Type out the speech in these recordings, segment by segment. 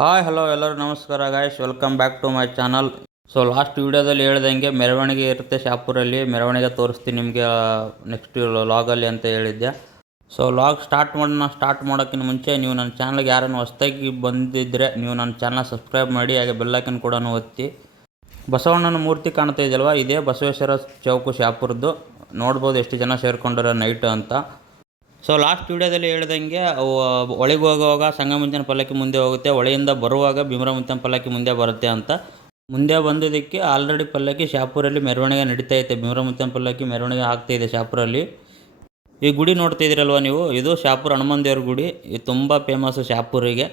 Hi hello ಎಲ್ಲರೂ ನಮಸ್ಕಾರ guys, welcome back to my channel. So last ವೀಡಿಯೋದಲ್ಲಿ ಹೇಳ್ದಂಗೆ ಮೆರವಣಿಗೆ ಇರುತ್ತೆ ಶಾಪುರಲ್ಲಿ, ಮೆರವಣಿಗೆ ತೋರಿಸ್ತೀನಿ ನಿಮಗೆ ನೆಕ್ಸ್ಟ್ ಲಾಗಲ್ಲಿ ಅಂತ ಹೇಳಿದ್ದೆ. ಸೊ ಲಾಗ್ ಸ್ಟಾರ್ಟ್ ಮಾಡೋಕ್ಕಿಂತ ಮುಂಚೆ ನೀವು ನನ್ನ ಚಾನಲ್ಗೆ ಯಾರನ್ನು ಹೊಸದಾಗಿ ಬಂದಿದ್ದರೆ ನೀವು ನನ್ನ ಚಾನಲ್ ಸಬ್ಸ್ಕ್ರೈಬ್ ಮಾಡಿ, ಹಾಗೆ ಬೆಲ್ಲೈಕನ್ ಕೂಡ ಒತ್ತಿ. ಬಸವಣ್ಣನ ಮೂರ್ತಿ ಕಾಣ್ತಾ ಇದೆಯಲ್ವ, ಇದೇ ಬಸವೇಶ್ವರ ಚೌಕು ಶಾಪುರದ್ದು. ನೋಡ್ಬೋದು ಎಷ್ಟು ಜನ ಸೇರ್ಕೊಂಡಾರೆ ನೈಟ್ ಅಂತ. ಸೊ ಲಾಸ್ಟ್ ವೀಡಿಯೋದಲ್ಲಿ ಹೇಳ್ದಂಗೆ ಹೊಳೆಗೆ ಹೋಗುವಾಗ ಸಂಗಮಂಚನ ಪಲ್ಲಕ್ಕಿ ಮುಂದೆ ಹೋಗುತ್ತೆ, ಹೊಳೆಯಿಂದ ಬರುವಾಗ ಭೀಮರಾಮಂಚನ ಪಲ್ಲಕ್ಕಿ ಮುಂದೆ ಬರುತ್ತೆ ಅಂತ. ಮುಂದೆ ಬಂದಿದ್ದಕ್ಕೆ ಆಲ್ರೆಡಿ ಪಲ್ಲಕ್ಕಿ ಶಾಪುರಲ್ಲಿ ಮೆರವಣಿಗೆ ನಡೀತಾ ಐತೆ. ಭೀಮರಾಮಂಚನ ಪಲ್ಲಕ್ಕಿ ಮೆರವಣಿಗೆ ಆಗ್ತಾಯಿದೆ ಶಾಪುರಲ್ಲಿ. ಈ ಗುಡಿ ನೋಡ್ತಾ ಇದ್ದೀರಲ್ವ ನೀವು, ಇದು ಶಾಪುರ ಹನುಮಾನ್ ದೇವ್ರ ಗುಡಿ. ಇದು ತುಂಬ ಫೇಮಸ್ಸು ಶಾಪುರಿಗೆ,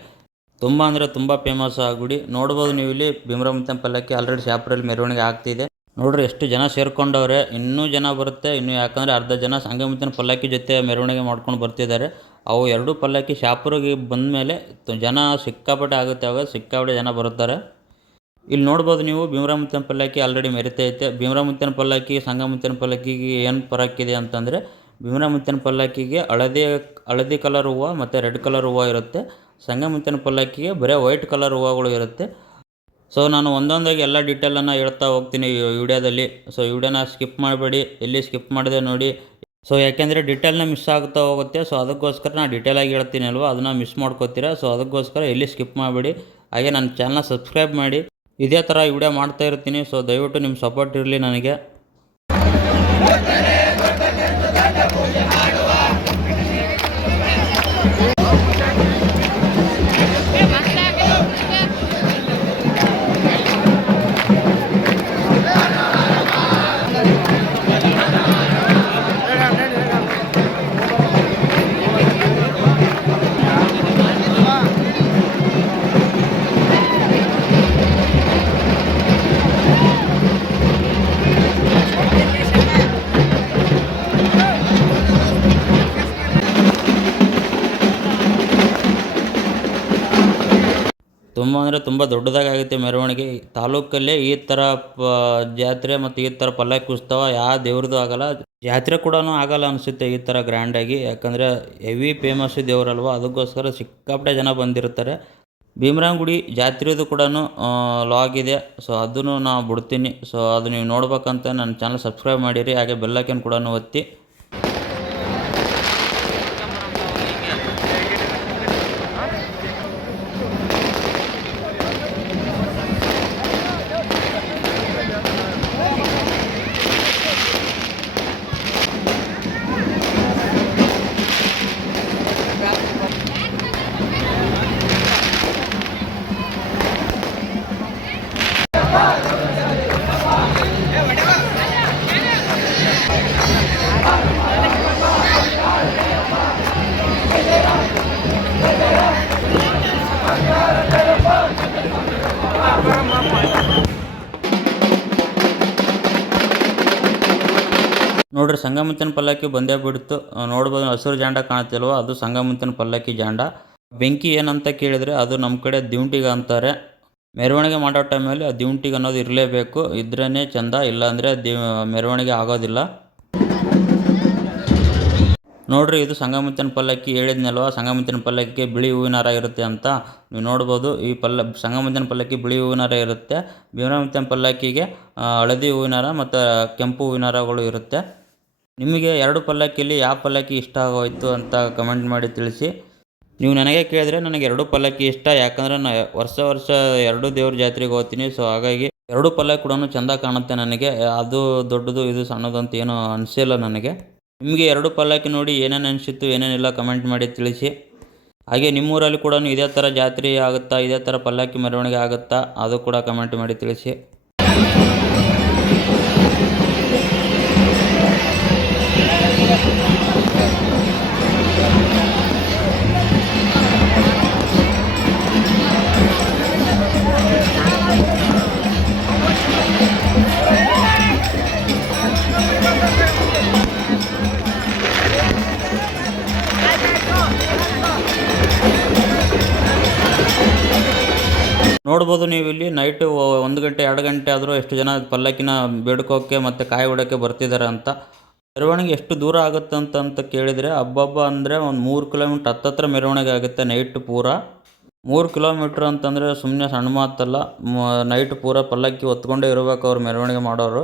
ತುಂಬ ಅಂದರೆ ತುಂಬ ಫೇಮಸ್ ಆ ಗುಡಿ. ನೋಡ್ಬೋದು ನೀವು ಇಲ್ಲಿ ಭೀಮರಾಮಂಚನ ಪಲ್ಲಕ್ಕಿ ಆಲ್ರೆಡಿ ಶಾಪುರಲ್ಲಿ ಮೆರವಣಿಗೆ ಆಗ್ತಿದೆ. ನೋಡ್ರಿ ಎಷ್ಟು ಜನ ಸೇರ್ಕೊಂಡವ್ರೆ, ಇನ್ನೂ ಜನ ಬರುತ್ತೆ ಇನ್ನು, ಯಾಕಂದರೆ ಅರ್ಧ ಜನ ಸಂಗಮಂಚನ ಪಲ್ಲಕ್ಕಿ ಜೊತೆ ಮೆರವಣಿಗೆ ಮಾಡ್ಕೊಂಡು ಬರ್ತಿದ್ದಾರೆ. ಅವು ಎರಡೂ ಪಲ್ಲಕ್ಕಿ ಶಾಪುರಿಗೆ ಬಂದ ಮೇಲೆ ಜನ ಸಿಕ್ಕಾಪಟ್ಟೆ ಆಗುತ್ತೆ, ಅವಾಗ ಸಿಕ್ಕಾಪಟ್ಟೆ ಜನ ಬರುತ್ತಾರೆ. ಇಲ್ಲಿ ನೋಡ್ಬೋದು ನೀವು ಭೀಮರಾಮಂಚನ ಪಲ್ಲಕ್ಕಿ ಆಲ್ರೆಡಿ ಮೆರಿತೈತೆ. ಭೀಮರಾಮಂಚನ ಪಲ್ಲಕ್ಕಿ ಸಂಗಮಂಚನ ಪಲ್ಲಕ್ಕಿಗೆ ಏನು ಫರಕ್ಕಿದೆ ಅಂತಂದರೆ, ಭೀಮರಾಮಂಚನ ಪಲ್ಲಕ್ಕಿಗೆ ಹಳದಿ ಕಲರ್ ಹೂವು ಮತ್ತು ರೆಡ್ ಕಲರ್ ಹೂವು ಇರುತ್ತೆ. ಸಂಗಮಂಚನ ಪಲ್ಲಕ್ಕಿಗೆ ಬರೀ ವೈಟ್ ಕಲರ್ ಹೂವುಗಳು ಇರುತ್ತೆ. ಸೊ ನಾನು ಒಂದೊಂದಾಗಿ ಎಲ್ಲ ಡೀಟೇಲನ್ನು ಹೇಳ್ತಾ ಹೋಗ್ತೀನಿ ಈ ವಿಡಿಯೋದಲ್ಲಿ. ಸೊ ವಿಡಿಯೋನ ಸ್ಕಿಪ್ ಮಾಡಬೇಡಿ, ಎಲ್ಲಿ ಸ್ಕಿಪ್ ಮಾಡಿದೆ ನೋಡಿ. ಸೊ ಯಾಕೆಂದರೆ ಡೀಟೇಲ್ನ ಮಿಸ್ ಆಗ್ತಾ ಹೋಗುತ್ತೆ. ಸೊ ಅದಕ್ಕೋಸ್ಕರ ನಾನು ಡೀಟೇಲಾಗಿ ಹೇಳ್ತೀನಿ ಅಲ್ವಾ, ಅದನ್ನು ಮಿಸ್ ಮಾಡ್ಕೋತೀರಾ. ಸೊ ಅದಕ್ಕೋಸ್ಕರ ಎಲ್ಲಿ ಸ್ಕಿಪ್ ಮಾಡಬೇಡಿ, ಹಾಗೆ ನನ್ನ ಚಾನಲ್ನ ಸಬ್ಸ್ಕ್ರೈಬ್ ಮಾಡಿ. ಇದೇ ಥರ ವಿಡಿಯೋ ಮಾಡ್ತಾ ಇರ್ತೀನಿ. ಸೊ ದಯವಿಟ್ಟು ನಿಮ್ಮ ಸಪೋರ್ಟ್ ಇರಲಿ ನನಗೆ. ತುಂಬ ಅಂದರೆ ತುಂಬ ದೊಡ್ಡದಾಗುತ್ತೆ ಮೆರವಣಿಗೆ. ತಾಲೂಕಲ್ಲೇ ಈ ಥರ ಜಾತ್ರೆ ಮತ್ತು ಈ ಥರ ಪಲ್ಲಕ್ಕಿ ಉತ್ಸವ ಯಾವ ದೇವ್ರದ್ದು ಆಗಲ್ಲ, ಜಾತ್ರೆ ಕೂಡ ಆಗಲ್ಲ ಅನಿಸುತ್ತೆ ಈ ಥರ ಗ್ರ್ಯಾಂಡಾಗಿ. ಯಾಕಂದರೆ ಹೆವಿ ಫೇಮಸ್ ದೇವರಲ್ವ, ಅದಕ್ಕೋಸ್ಕರ ಸಿಕ್ಕಾಪಟ್ಟೆ ಜನ ಬಂದಿರ್ತಾರೆ. ಭೀಮರಾಯನ ಗುಡಿ ಜಾತ್ರೆದು ಕೂಡ ಲಾಗ್ ಇದೆ. ಸೊ ಅದನ್ನು ನಾವು ಬಿಡ್ತೀನಿ. ಸೊ ಅದು ನೀವು ನೋಡ್ಬೇಕಂತ ನನ್ನ ಚಾನಲ್ ಸಬ್ಸ್ಕ್ರೈಬ್ ಮಾಡಿರಿ, ಹಾಗೆ ಬೆಲ್ಲೈಕನ್ ಕೂಡ ಒತ್ತಿ. ನೋಡ್ರಿ ಸಂಗಮಂಚನ ಪಲ್ಲಕ್ಕಿ ಬಂದೇ ಬಿಡ್ತು. ನೋಡ್ಬೋದು ಹಸಿರು ಜಾಂಡ ಕಾಣುತ್ತಿಲ್ವ, ಅದು ಸಂಗಮಂಚನ ಪಲ್ಲಕ್ಕಿ ಜಾಂಡ. ಬೆಂಕಿ ಏನಂತ ಕೇಳಿದರೆ ಅದು ನಮ್ಮ ಕಡೆ ದಿವಂಟಿಗೆ ಅಂತಾರೆ. ಮೆರವಣಿಗೆ ಮಾಡೋ ಟೈಮಲ್ಲಿ ಆ ದಿವಂಟಿಗೆ ಅನ್ನೋದು ಇರಲೇಬೇಕು, ಇದ್ರೇ ಚೆಂದ, ಇಲ್ಲಾಂದರೆ ಮೆರವಣಿಗೆ ಆಗೋದಿಲ್ಲ. ನೋಡ್ರಿ ಇದು ಸಂಗಮಂಚನ ಪಲ್ಲಕ್ಕಿ ಹೇಳಿದ್ನಲ್ವ, ಸಂಗಮಂಚನ ಪಲ್ಲಕ್ಕಿಗೆ ಬಿಳಿ ಹೂವಿನ ಹಾರ ಇರುತ್ತೆ ಅಂತ. ನೀವು ನೋಡ್ಬೋದು ಈ ಸಂಗಮಂಚನ ಪಲ್ಲಕ್ಕಿ ಬಿಳಿ ಹೂವಿನ ಹಾರ ಇರುತ್ತೆ. ಭೀಮರಾಮಂಚನ ಪಲ್ಲಕ್ಕಿಗೆ ಹಳದಿ ಹೂವಿನ ಹಾರ ಮತ್ತು ಕೆಂಪು ಹೂವಿನ ಹಾರಗಳು ಇರುತ್ತೆ. ನಿಮಗೆ ಎರಡು ಪಲ್ಲಕ್ಕಿಯಲ್ಲಿ ಯಾವ ಪಲ್ಲಕ್ಕಿ ಇಷ್ಟ ಆಗೋಯ್ತು ಅಂತ ಕಮೆಂಟ್ ಮಾಡಿ ತಿಳಿಸಿ. ನೀವು ನನಗೆ ಕೇಳಿದ್ರೆ ನನಗೆ ಎರಡು ಪಲ್ಲಕ್ಕಿ ಇಷ್ಟ, ಯಾಕಂದರೆ ನಾನು ವರ್ಷ ಎರಡು ದೇವ್ರ ಜಾತ್ರೆಗೆ ಹೋಗ್ತೀನಿ. ಸೊ ಹಾಗಾಗಿ ಎರಡು ಪಲ್ಲಕ್ಕಿ ಕೂಡ ಚೆಂದ ಕಾಣುತ್ತೆ ನನಗೆ. ಅದು ದೊಡ್ಡದು ಇದು ಸಣ್ಣದು ಅಂತ ಏನೂ ಅನಿಸಿಲ್ಲ ನನಗೆ. ನಿಮಗೆ ಎರಡು ಪಲ್ಲಕ್ಕಿ ನೋಡಿ ಏನೇನು ಅನಿಸಿತ್ತು ಏನೇನಿಲ್ಲ ಕಮೆಂಟ್ ಮಾಡಿ ತಿಳಿಸಿ. ಹಾಗೆ ನಿಮ್ಮೂರಲ್ಲಿ ಕೂಡ ಇದೇ ಥರ ಜಾತ್ರೆ ಆಗುತ್ತಾ, ಇದೇ ಥರ ಪಲ್ಲಕ್ಕಿ ಮೆರವಣಿಗೆ ಆಗುತ್ತಾ, ಅದು ಕೂಡ ಕಮೆಂಟ್ ಮಾಡಿ ತಿಳಿಸಿ. ನೋಡ್ಬೋದು ನೀವು ಇಲ್ಲಿ ನೈಟು 1 ಗಂಟೆ 2 ಗಂಟೆ ಆದರೂ ಎಷ್ಟು ಜನ ಪಲ್ಲಕ್ಕಿನ ಬೇಡ್ಕೋಕ್ಕೆ ಮತ್ತು ಕಾಯಿ ಹೊಡೋಕ್ಕೆ ಬರ್ತಿದ್ದಾರೆ ಅಂತ. ಮೆರವಣಿಗೆ ಎಷ್ಟು ದೂರ ಆಗುತ್ತೆ ಅಂತ ಕೇಳಿದರೆ ಹಬ್ಬ ಅಂದರೆ ಒಂದು 3 ಕಿಲೋಮೀಟ್ರ್ ಹತ್ತತ್ರ ಮೆರವಣಿಗೆ ಆಗುತ್ತೆ ನೈಟ್ ಪೂರ. 3 ಕಿಲೋಮೀಟ್ರ್ ಅಂತಂದರೆ ಸುಮ್ಮನೆ ಸಣ್ಣ ಮಾತಲ್ಲ. ನೈಟ್ ಪೂರ ಪಲ್ಲಕ್ಕಿ ಹೊತ್ಕೊಂಡೇ ಇರ್ಬೇಕು ಅವ್ರು ಮೆರವಣಿಗೆ ಮಾಡೋರು.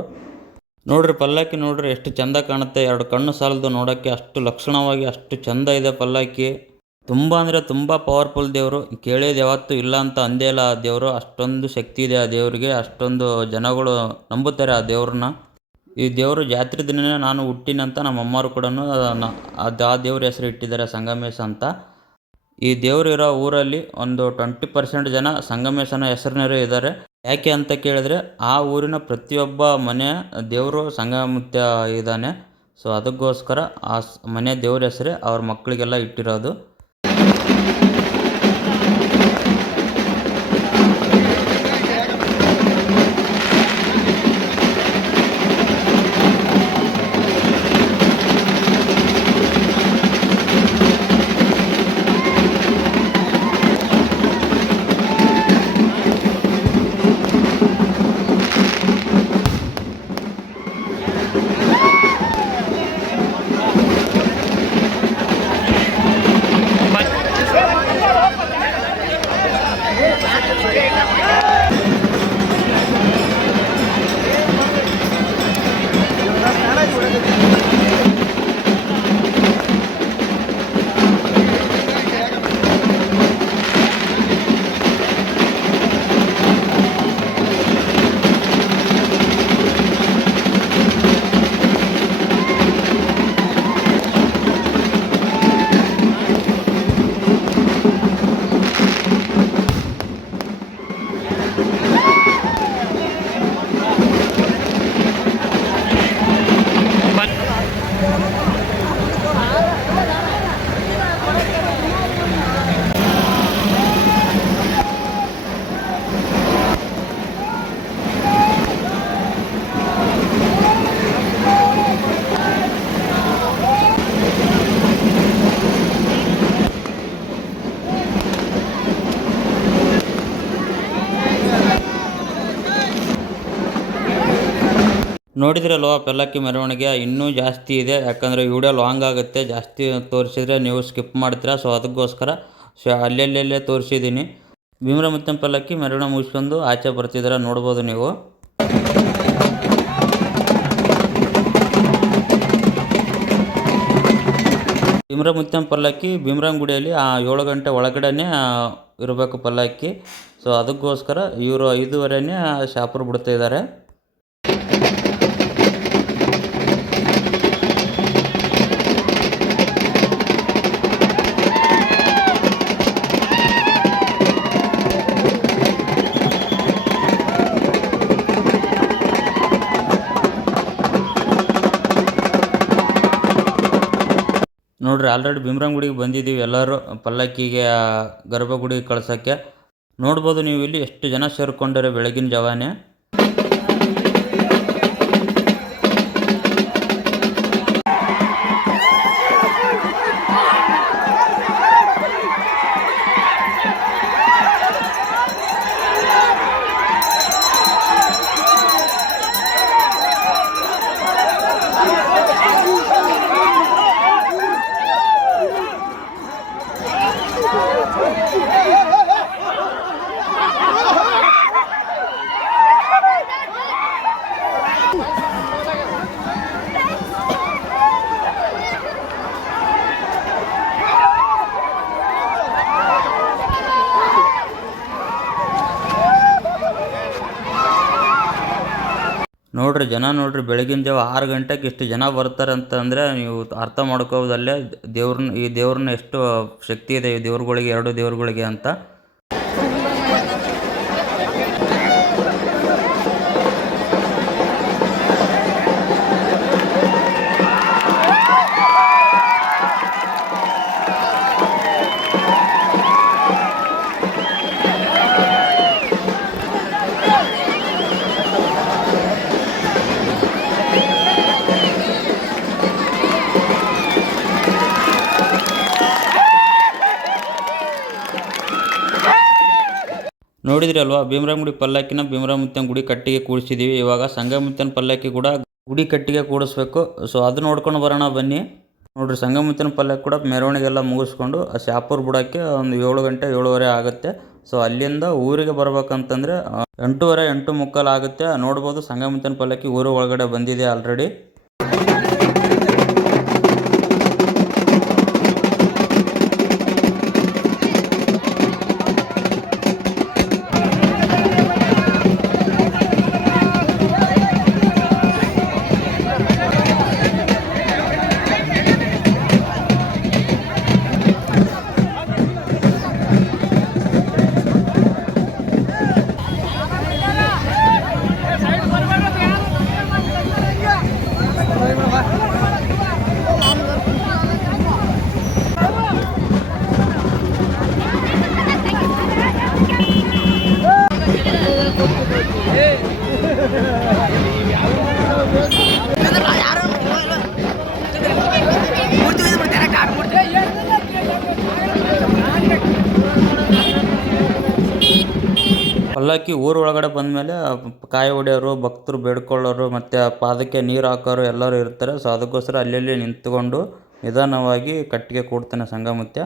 ನೋಡಿರಿ ಪಲ್ಲಕ್ಕಿ ನೋಡಿರಿ ಎಷ್ಟು ಚೆಂದ ಕಾಣುತ್ತೆ, 2 ಕಣ್ಣು ಸಾಲದು ನೋಡೋಕ್ಕೆ, ಅಷ್ಟು ಲಕ್ಷಣವಾಗಿ ಅಷ್ಟು ಚೆಂದ ಇದೆ ಪಲ್ಲಕ್ಕಿ. ತುಂಬ ಅಂದರೆ ತುಂಬ ಪವರ್ಫುಲ್ ದೇವರು, ಕೇಳಿದ ಯಾವತ್ತೂ ಇಲ್ಲ ಅಂತ ಅಂದೇ ಇಲ್ಲ ಆ ದೇವರು. ಅಷ್ಟೊಂದು ಶಕ್ತಿ ಇದೆ ಆ ದೇವರಿಗೆ, ಅಷ್ಟೊಂದು ಜನಗಳು ನಂಬುತ್ತಾರೆ ಆ ದೇವ್ರನ್ನ. ಈ ದೇವರು ಜಾತ್ರೆ ದಿನವೇ ನಾನು ಹುಟ್ಟಿನಂತ ನಮ್ಮ ಅಮ್ಮರು ಕೂಡ ಆ ದೇವ್ರ ಹೆಸರು ಇಟ್ಟಿದ್ದಾರೆ ಸಂಗಮೇಶ ಅಂತ. ಈ ದೇವರು ಇರೋ ಊರಲ್ಲಿ ಒಂದು 20% ಜನ ಸಂಗಮೇಶನ ಹೆಸರಿನವರೇ ಇದ್ದಾರೆ. ಯಾಕೆ ಅಂತ ಕೇಳಿದ್ರೆ ಆ ಊರಿನ ಪ್ರತಿಯೊಬ್ಬ ಮನೆಯ ದೇವರು ಸಂಗಮುತ್ಯ ಇದ್ದಾನೆ. ಸೊ ಅದಕ್ಕೋಸ್ಕರ ಆ ಮನೆ ದೇವ್ರ ಹೆಸರೇ ಅವ್ರ ಮಕ್ಕಳಿಗೆಲ್ಲ ಇಟ್ಟಿರೋದು. ನೋಡಿದ್ರಲ್ವ ಪಲ್ಲಕ್ಕಿ ಮೆರವಣಿಗೆ ಇನ್ನೂ ಜಾಸ್ತಿ ಇದೆ. ಯಾಕಂದರೆ ವಿಡಿಯೋ ಲಾಂಗ್ ಆಗುತ್ತೆ, ಜಾಸ್ತಿ ತೋರಿಸಿದ್ರೆ ನೀವು ಸ್ಕಿಪ್ ಮಾಡ್ತೀರಾ. ಸೊ ಅದಕ್ಕೋಸ್ಕರ ಅಲ್ಲೆಲ್ಲೆಲ್ಲೇ ತೋರಿಸಿದ್ದೀನಿ. ಭೀಮರ ಮುತ್ತನ ಪಲ್ಲಕ್ಕಿ ಮೆರವಣಿಗೆ ಮುಗಿಸ್ಕೊಂಡು ಆಚೆ ಬರ್ತಿದ್ದಾರೆ, ನೋಡ್ಬೋದು ನೀವು. ಭೀಮರ ಮುತ್ತನ ಪಲ್ಲಕ್ಕಿ ಭೀಮರಾಯನ ಗುಡಿಯಲ್ಲಿ 7 ಗಂಟೆ ಒಳಗಡೆನೇ ಇರಬೇಕು ಪಲ್ಲಕ್ಕಿ. ಸೊ ಅದಕ್ಕೋಸ್ಕರ ಇವರು 5:30ನೇ ಶಾಪುರ ಬಿಡ್ತಾ ಇದ್ದಾರೆ. ನೋಡ್ರಿ ಆಲ್ರೆಡಿ ಭೀಮರಾಯನ ಗುಡಿಗೆ ಬಂದಿದ್ದೀವಿ ಎಲ್ಲರೂ ಪಲ್ಲಕ್ಕಿಗೆ ಗರ್ಭಗುಡಿಗೆ ಕಳ್ಸೋಕ್ಕೆ. ನೋಡ್ಬೋದು ನೀವು ಇಲ್ಲಿ ಎಷ್ಟು ಜನ ಸೇರಿಕೊಂಡರೆ ಬೆಳಗಿನ ಜಾವಾನೆ. ನೋಡ್ರಿ ಜನ ನೋಡ್ರಿ, ಬೆಳಗಿನ ಜಾವ 6 ಗಂಟೆಗೆ ಇಷ್ಟು ಜನ ಬರ್ತಾರೆ ಅಂತಂದರೆ ನೀವು ಅರ್ಥ ಮಾಡ್ಕೋಬೋದಲ್ಲೇ ಈ ದೇವ್ರನ್ನ ಎಷ್ಟು ಶಕ್ತಿ ಇದೆ ಈ ದೇವ್ರುಗಳಿಗೆ, 2 ದೇವ್ರುಗಳಿಗೆ ಅಂತ. ನೋಡಿದ್ರಲ್ವಾ ಭೀಮರಾಯನ ಗುಡಿ ಪಲ್ಲಕ್ಕಿನ ಭೀಮರಾಯ ಮುತ್ತನ ಗುಡಿ ಕಟ್ಟಿಗೆ ಕೂಡಿಸಿದ್ದೀವಿ. ಇವಾಗ ಸಂಗಮುತ್ತನ ಪಲ್ಲಕ್ಕಿ ಕೂಡ ಗುಡಿ ಕಟ್ಟಿಗೆ ಕೂಡಿಸ್ಬೇಕು. ಸೊ ಅದು ನೋಡ್ಕೊಂಡು ಬರೋಣ ಬನ್ನಿ. ನೋಡಿರಿ ಸಂಗಮಿತ್ರನ ಪಲ್ಲಕ್ಕಿ ಕೂಡ ಮೆರವಣಿಗೆ ಎಲ್ಲ ಮುಗಿಸ್ಕೊಂಡು ಶಾಪುರ್ ಬಿಡೋಕ್ಕೆ ಒಂದು 7 ಗಂಟೆ 7:30 ಆಗುತ್ತೆ. ಸೊ ಅಲ್ಲಿಂದ ಊರಿಗೆ ಬರ್ಬೇಕಂತಂದರೆ 8:30 8:45 ಆಗುತ್ತೆ. ನೋಡ್ಬೋದು ಸಂಗಮಿತ್ರನ ಪಲ್ಲಕ್ಕಿ ಊರ ಒಳಗಡೆ ಬಂದಿದೆ ಆಲ್ರೆಡಿ. ಪಲ್ಲಕ್ಕಿ ಊರ ಒಳಗಡೆ ಬಂದಮೇಲೆ ಕಾಯಿ ಹೊಡೆಯೋರು, ಭಕ್ತರು ಬೇಡ್ಕೊಳ್ಳೋರು ಮತ್ತು ಪಾದಕ್ಕೆ ನೀರು ಹಾಕೋರು ಎಲ್ಲರೂ ಇರ್ತಾರೆ. ಸೊ ಅದಕ್ಕೋಸ್ಕರ ಅಲ್ಲಲ್ಲಿ ನಿಂತ್ಕೊಂಡು ನಿಧಾನವಾಗಿ ಕಟ್ಟಿಗೆ ಕೂಡ್ತಾನೆ ಸಂಗಮುತ್ಯ.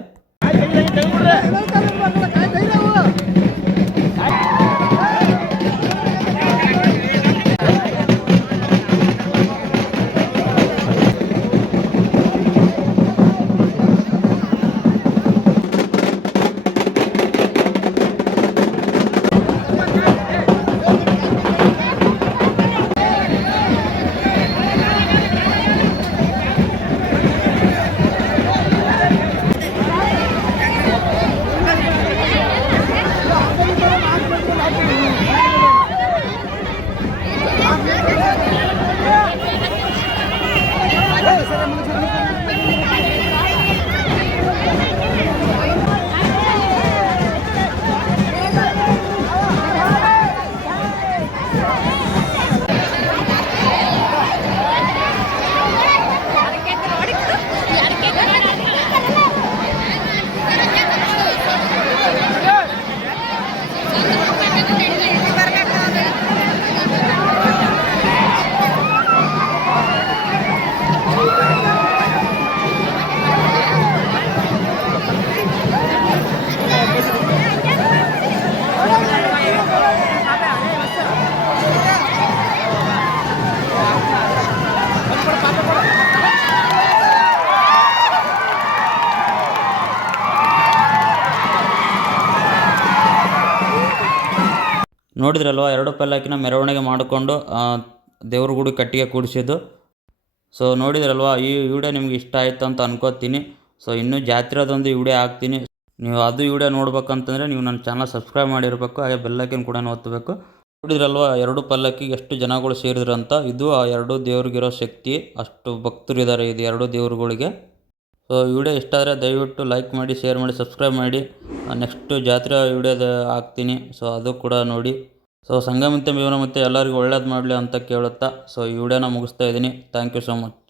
ನೋಡಿದ್ರಲ್ವ 2 ಪಲ್ಲಕ್ಕಿನ ಮೆರವಣಿಗೆ ಮಾಡಿಕೊಂಡು ದೇವ್ರ ಗುಡಿ ಕಟ್ಟಿಗೆ ಕೂಡಿಸಿದ್ದು. ಸೊ ನೋಡಿದ್ರಲ್ವ, ಈ ವಿಡಿಯೋ ನಿಮ್ಗೆ ಇಷ್ಟ ಆಯಿತು ಅಂತ ಅನ್ಕೋತೀನಿ. ಸೊ ಇನ್ನೂ ಜಾತ್ರೆದೊಂದು ವಿಡಿಯೋ ಹಾಕ್ತೀನಿ. ನೀವು ಅದು ವಿಡಿಯೋ ನೋಡ್ಬೇಕಂತಂದರೆ ನೀವು ನನ್ನ ಚಾನಲ್ ಸಬ್ಸ್ಕ್ರೈಬ್ ಮಾಡಿರಬೇಕು, ಹಾಗೆ ಬೆಲ್ಲೈಕನ್ ಕೂಡ ಒತ್ತಬೇಕು. ನೋಡಿದ್ರಲ್ವ 2 ಪಲ್ಲಕ್ಕಿಗೆ ಎಷ್ಟು ಜನಗಳು ಸೇರಿದ್ರಂತ. ಇದು ಆ 2 ದೇವ್ರಿಗಿರೋ ಶಕ್ತಿ, ಅಷ್ಟು ಭಕ್ತರು ಇದ್ದಾರೆ ಇದು 2 ದೇವ್ರುಗಳಿಗೆ. ಸೊ ವಿಡಿಯೋ ಇಷ್ಟ ಆದರೆ ದಯವಿಟ್ಟು ಲೈಕ್ ಮಾಡಿ, ಶೇರ್ ಮಾಡಿ, ಸಬ್ಸ್ಕ್ರೈಬ್ ಮಾಡಿ. ನೆಕ್ಸ್ಟು ಜಾತ್ರೆ ವಿಡಿಯೋದ ಹಾಕ್ತೀನಿ, ಸೊ ಅದು ಕೂಡ ನೋಡಿ. ಸೊ ಸಂಗಮಿತ್ರ ಭೀಮನ ಮತ್ತು ಎಲ್ಲರಿಗೂ ಒಳ್ಳೇದು ಮಾಡಲಿ ಅಂತ ಕೇಳುತ್ತಾ ಸೊ ಈ ವಿಡಿಯೋನ ಮುಗಿಸ್ತಾ ಇದ್ದೀನಿ. Thank you so much.